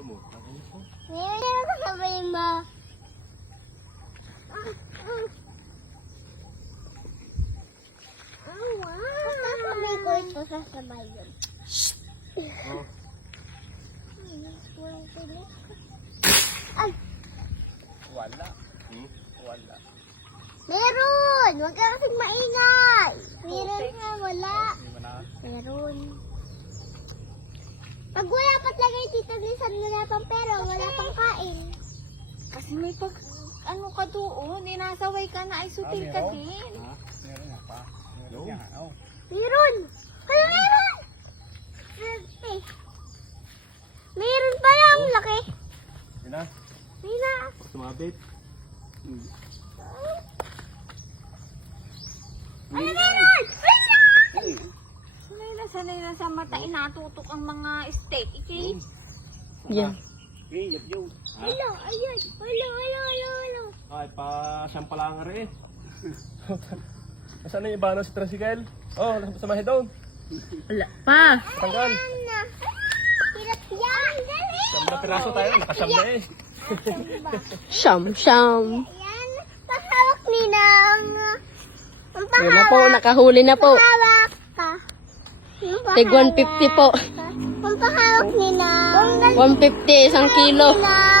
Meron ako sabay mo. Sabay ko ito sasabay yun. Ay! Wala. Wala. Meron! Huwag ka kasing maingay! Meron nga, wala. Meron. Pag wala pa't lagay tito, minsan wala pang pera, wala pang kain. Kasi may pag, ano ka doon, inasaway ka na, ay sutil ka din. Meron nga pa. Meron nga. Oh. Meron! Kaya meron! Meron pa lang, laki. Yun na. May na. Tumabit. Ay, meron! Sanay na sa mata, inatutok ang mga steak. Okay? Yan. Yap yun. Hello, ayun. Hello. Ay, pa-siyang pala nga rin. Nasaan na yung iba na si Tricycle? Oh, samahin doon. Wala pa. Tanggal. Ano? Hirap yan. Dali. Siyam na piraso tayo. Nakasyam na eh. Siyam. Yan. Pahawak ninang. Yun na po, nakahuli na po. Pahawak ka. Tig 150 po. Pampahawak ninang. 150, 1 kilo. Ninang.